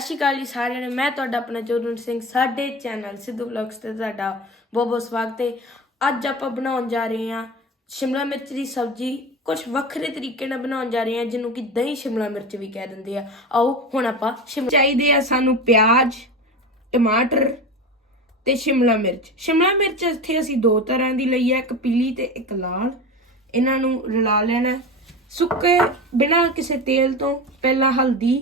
ਸਤਿ ਸ਼੍ਰੀ ਅਕਾਲ ਜੀ ਸਾਰਿਆਂ ਨੂੰ। ਮੈਂ ਤੁਹਾਡਾ ਆਪਣਾ ਜੋਰਨ ਸਿੰਘ, ਸਾਡੇ ਚੈਨਲ ਸਿੱਧੂ ਵਲੌਗਸ ਤੇ ਤੁਹਾਡਾ ਬਹੁਤ ਬਹੁਤ ਸਵਾਗਤ ਹੈ। ਅੱਜ ਆਪਾਂ ਬਣਾਉਣ ਜਾ ਰਹੇ ਹਾਂ ਸ਼ਿਮਲਾ ਮਿਰਚ ਦੀ ਸਬਜ਼ੀ। ਕੁਝ ਵੱਖਰੇ ਤਰੀਕੇ ਨਾਲ ਬਣਾਉਣ ਜਾ ਰਹੇ ਹਾਂ, ਜਿਹਨੂੰ ਕਿ ਦਹੀਂ ਸ਼ਿਮਲਾ ਮਿਰਚ ਵੀ ਕਹਿ ਦਿੰਦੇ ਆ। ਆਓ, ਹੁਣ ਆਪਾਂ ਸ਼ਿਮਲਾ ਚਾਹੀਦੇ ਆ ਸਾਨੂੰ ਪਿਆਜ਼, ਟਮਾਟਰ ਤੇ ਸ਼ਿਮਲਾ ਮਿਰਚ। ਸ਼ਿਮਲਾ ਮਿਰਚ ਇੱਥੇ ਅਸੀਂ ਦੋ ਤਰ੍ਹਾਂ ਦੀ ਲਈ ਹੈ ਇੱਕ ਪੀਲੀ ਤੇ ਇੱਕ ਲਾਲ। ਇਹਨਾਂ ਨੂੰ ਰਲਾ ਲੈਣਾ। ਸੁੱਕੇ ਬਿਨਾਂ ਕਿਸੇ ਤੇਲ ਤੋਂ ਪਹਿਲਾਂ ਹਲਦੀ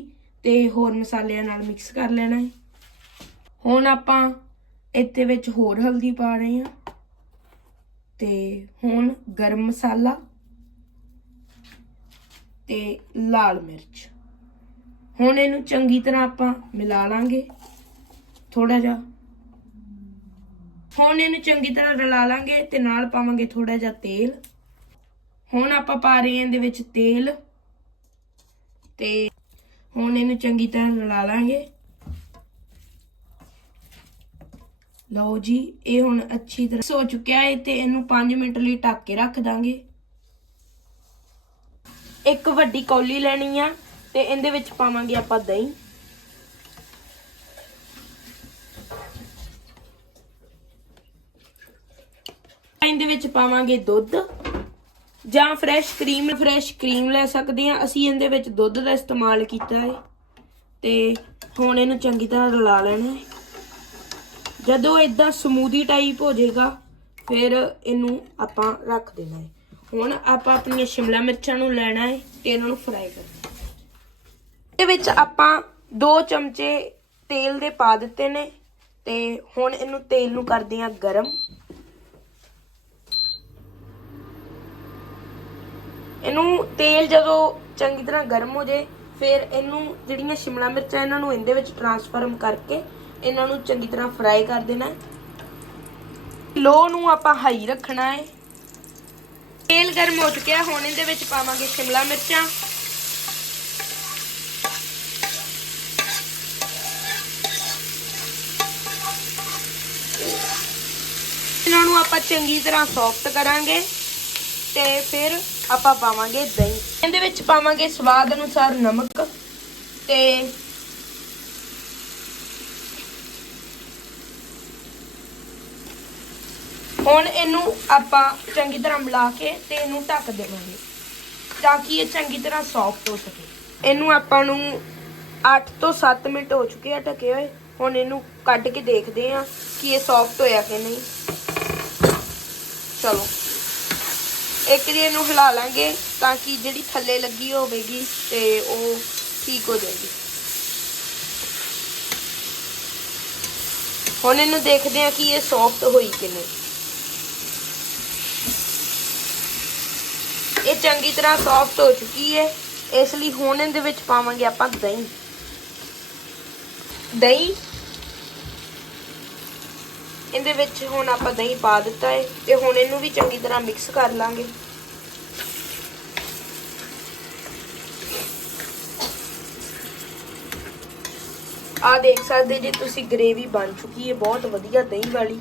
ਤੇ ਹੋਰ ਮਸਾਲਿਆਂ ਨਾਲ ਮਿਕਸ ਕਰ ਲੈਣਾ ਹੈ। ਹੁਣ ਆਪਾਂ ਇੱਥੇ ਵਿੱਚ ਹੋਰ ਹਲਦੀ ਪਾ ਰਹੇ ਹਾਂ। ਤੇ ਹੁਣ ਗਰਮ ਮਸਾਲਾ ਤੇ ਲਾਲ ਮਿਰਚ। ਹੁਣ ਇਹਨੂੰ ਚੰਗੀ ਤਰ੍ਹਾਂ ਆਪਾਂ ਮਿਲਾ ਲਾਂਗੇ। ਥੋੜਾ ਜਿਹਾ। ਹੁਣ ਇਹਨੂੰ ਚੰਗੀ ਤਰ੍ਹਾਂ ਰਲਾ ਲਾਂਗੇ ਤੇ ਨਾਲ ਪਾਵਾਂਗੇ ਥੋੜਾ ਜਿਹਾ ਤੇਲ। ਹੁਣ ਆਪਾਂ ਪਾ ਰਹੇ ਹਾਂ ਇਹਦੇ ਵਿੱਚ ਤੇਲ ਤੇ ਇਹਨੂੰ ਚੰਗੀ ਤਰ੍ਹਾਂ ਰਲਾ ਲਾਂਗੇ। ਲਓ ਜੀ, ਇਹ ਹੁਣ ਅੱਛੀ ਤਰ੍ਹਾਂ ਸੋ ਚੁੱਕਿਆ ਹੈ ਤੇ ਇਹਨੂੰ 5 ਮਿੰਟ ਲਈ ਢੱਕ ਕੇ ਰੱਖ ਦਾਂਗੇ। ਇੱਕ ਵੱਡੀ ਕੌਲੀ ਲੈਣੀ ਆ ਤੇ ਇਹਦੇ ਵਿੱਚ ਪਾਵਾਂਗੇ ਆਪਾਂ ਦਹੀਂ। ਇਹਦੇ ਵਿੱਚ ਪਾਵਾਂਗੇ ਦੁੱਧ ਜਾਂ ਫਰੈਸ਼ ਕਰੀਮ ਫਰੈਸ਼ ਕਰੀਮ ਲੈ ਸਕਦੇ ਆ। ਅਸੀਂ ਇਹਦੇ ਵਿੱਚ ਦੁੱਧ ਦਾ ਇਸਤੇਮਾਲ ਕੀਤਾ ਹੈ ਤੇ ਹੁਣ ਇਹਨੂੰ ਚੰਗੀ ਤਰ੍ਹਾਂ ਰਲਾ ਲੈਣਾ ਹੈ। ਜਦੋਂ ਇਦਾਂ ਸਮੂਦੀ ਟਾਈਪ ਹੋ ਜਾਏਗਾ, ਫਿਰ ਇਹਨੂੰ ਆਪਾਂ ਰੱਖ ਦੇਣਾ ਹੈ। ਹੁਣ ਆਪਾਂ ਆਪਣੀਆਂ ਸ਼ਿਮਲਾ ਮਿਰਚਾਂ ਨੂੰ ਲੈਣਾ ਹੈ ਤੇ ਇਹਨਾਂ ਨੂੰ ਫਰਾਈ ਕਰਨਾ ਇਹਦੇ ਵਿੱਚ ਆਪਾਂ 2 ਚਮਚੇ ਤੇਲ ਦੇ ਪਾ ਦਿੱਤੇ ਨੇ ਤੇ ਹੁਣ ਇਹਨੂੰ ਤੇਲ ਨੂੰ ਕਰਦੇ ਆ ਗਰਮ। ਇਹਨੂੰ ਤੇਲ ਜਦੋਂ ਚੰਗੀ ਤਰ੍ਹਾਂ ਗਰਮ ਹੋ ਜੇ ਫਿਰ ਇਹਨੂੰ ਜਿਹੜੀਆਂ ਸ਼ਿਮਲਾ ਮਿਰਚਾਂ ਇਹਨਾਂ ਨੂੰ ਇਹਦੇ ਵਿੱਚ ਟਰਾਂਸਫਰਮ ਕਰਕੇ ਇਹਨਾਂ ਨੂੰ ਚੰਗੀ ਤਰ੍ਹਾਂ ਫਰਾਈ ਕਰ ਦੇਣਾ ਹੈ। ਲੋ ਨੂੰ ਆਪਾਂ ਹਾਈ ਰੱਖਣਾ ਹੈ। ਤੇਲ ਗਰਮ ਹੋ ਚੁੱਕਿਆ ਹੁਣ ਇਹਦੇ ਵਿੱਚ ਪਾਵਾਂਗੇ ਸ਼ਿਮਲਾ ਮਿਰਚਾਂ। ਇਹਨਾਂ ਨੂੰ ਆਪਾਂ ਚੰਗੀ ਤਰ੍ਹਾਂ ਸੌਫਟ ਕਰਾਂਗੇ ਤੇ ਫਿਰ ਆਪਾਂ ਪਾਵਾਂਗੇ ਦਹੀਂ। ਇਹਦੇ ਵਿੱਚ ਪਾਵਾਂਗੇ ਸਵਾਦ ਅਨੁਸਾਰ ਨਮਕ ਤੇ ਹੁਣ ਇਹਨੂੰ ਆਪਾਂ ਚੰਗੀ ਤਰ੍ਹਾਂ ਮਿਲਾ ਕੇ ਤੇ ਇਹਨੂੰ ਢੱਕ ਦੇਵਾਂਗੇ ਤਾਂ ਕਿ ਇਹ ਚੰਗੀ ਤਰ੍ਹਾਂ ਸੌਫਟ ਹੋ ਸਕੇ। ਇਹਨੂੰ ਆਪਾਂ ਨੂੰ 8 ਤੋਂ 7 ਮਿੰਟ ਹੋ ਚੁੱਕੇ ਆ ਢਕੇ ਹੋਏ। ਹੁਣ ਇਹਨੂੰ ਕੱਢ ਕੇ ਦੇਖਦੇ ਆ ਕਿ ਇਹ ਸੌਫਟ ਹੋਇਆ ਕਿ ਨਹੀਂ। ਚਲੋ। ਇੱਕ ਦੀ ਇਹਨੂੰ ਹਿਲਾ ਲਾਂਗੇ ਤਾਂ ਕਿ ਜਿਹੜੀ ਥੱਲੇ ਲੱਗੀ ਹੋਵੇਗੀ ਤੇ ਉਹ ਠੀਕ ਹੋ ਜਾਏਗੀ। ਹੁਣ ਇਹਨੂੰ ਦੇਖਦੇ ਹਾਂ ਕਿ ਇਹ ਸੌਫਟ ਹੋਈ ਕਿ ਨਹੀਂ। ਇਹ ਚੰਗੀ ਤਰ੍ਹਾਂ ਸੌਫਟ ਹੋ ਚੁੱਕੀ ਹੈ। ਇਸ ਲਈ ਹੁਣ ਇਹਦੇ ਵਿੱਚ ਪਾਵਾਂਗੇ ਆਪਾਂ ਦਹੀਂ। ਦਹੀਂ ਇਹਦੇ ਵਿੱਚ ਹੁਣ ਆਪਾਂ ਦਹੀਂ ਪਾ ਦਿੱਤਾ ਹੈ ਤੇ ਹੁਣ ਇਹਨੂੰ ਵੀ ਚੰਗੀ ਤਰ੍ਹਾਂ ਮਿਕਸ ਕਰ ਲਾਂਗੇ। ਆ ਦੇਖ ਸਕਦੇ ਜੇ ਤੁਸੀਂ ਗ੍ਰੇਵੀ ਬਣ ਚੁੱਕੀ ਹੈ ਬਹੁਤ ਵਧੀਆ ਦਹੀਂ ਵਾਲੀ।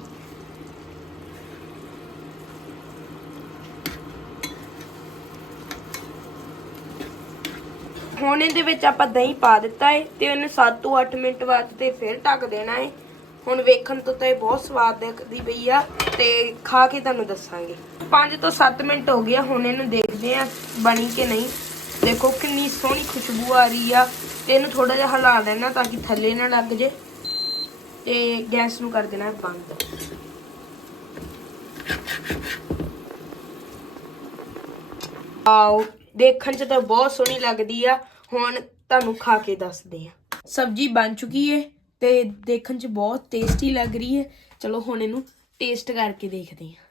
ਹੁਣ ਇਹਦੇ ਵਿੱਚ ਆਪਾਂ ਦਹੀਂ ਪਾ ਦਿੱਤਾ ਹੈ ਤੇ ਇਹਨੂੰ 7 ਤੋਂ 8 ਮਿੰਟ ਬਾਅਦ ਤੇ ਫਿਰ ਢੱਕ ਦੇਣਾ ਹੈ ਹੁਣ ਵੇਖਣ ਤੋਂ ਤਾਂ ਇਹ ਬਹੁਤ ਸਵਾਦ ਲੱਗਦੀ ਪਈ ਆ ਤੇ ਖਾ ਕੇ ਤੁਹਾਨੂੰ ਦੱਸਾਂਗੇ। 5 ਤੋਂ 7 ਮਿੰਟ ਹੋ ਗਿਆ ਹੁਣ ਇਹਨੂੰ ਦੇਖਦੇ ਆ ਬਣੀ ਕਿ ਨਹੀਂ। ਦੇਖੋ ਕਿੰਨੀ ਸੋਹਣੀ ਖੁਸ਼ਬੂ ਆ ਰਹੀ ਆ ਤੇ ਇਹਨੂੰ ਥੋੜਾ ਜਿਹਾ ਹਿਲਾ ਲੈਣਾ ਤਾਂ ਕਿ ਥੱਲੇ ਨਾ ਲੱਗ ਜੇ ਤੇ ਗੈਸ ਨੂੰ ਕਰ ਦੇਣਾ ਬੰਦ। ਆਓ, ਦੇਖਣ 'ਚ ਤਾਂ ਬਹੁਤ ਸੋਹਣੀ ਲੱਗਦੀ ਆ। ਹੁਣ ਤੁਹਾਨੂੰ ਖਾ ਕੇ ਦੱਸਦੇ ਆ। ਸਬਜ਼ੀ ਬਣ ਚੁੱਕੀ ਏ। ਤੇ ਦੇਖਣ 'ਚ ਬਹੁਤ ਟੇਸਟੀ ਲੱਗ ਰਹੀ ਹੈ। ਚਲੋ ਹੁਣ ਇਹਨੂੰ ਟੇਸਟ ਕਰਕੇ ਦੇਖਦੇ ਹਾਂ।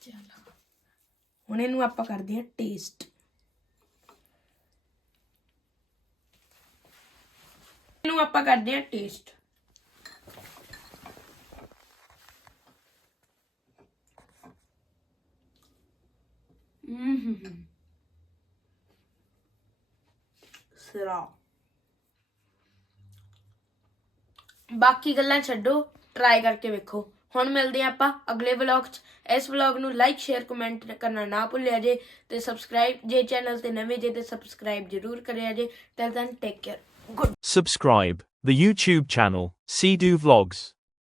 ਚਲੋ। ਹੁਣ ਇਹਨੂੰ ਆਪਾਂ ਕਰਦੇ ਹਾਂ ਟੇਸਟ ਇਹਨੂੰ ਆਪਾਂ ਕਰਦੇ ਹਾਂ ਟੇਸਟ ਹੂੰ। ਸਿਰਾ। ਬਾਕੀ ਗੱਲਾਂ ਛੱਡੋ ਟਰਾਈ ਕਰਕੇ ਵੇਖੋ। ਹੁਣ ਮਿਲਦੇ ਹਾਂ ਆਪਾਂ ਅਗਲੇ ਵਲੌਗ 'ਚ। ਇਸ ਵਲੌਗ ਨੂੰ ਲਾਈਕ ਸ਼ੇਅਰ ਕਮੈਂਟ ਕਰਨਾ ਨਾ ਭੁੱਲਿਆ ਜੇ ਤੇ ਸਬਸਕ੍ਰਾਈਬ ਜੇ ਚੈਨਲ ਤੇ ਨਵੇਂ ਜੇ ਤੇ ਸਬਸਕ੍ਰਾਈਬ ਜਰੂਰ ਕਰਿਆ ਜੇ। Till then take care good Subscribe the YouTube channel, Sea Vlogs.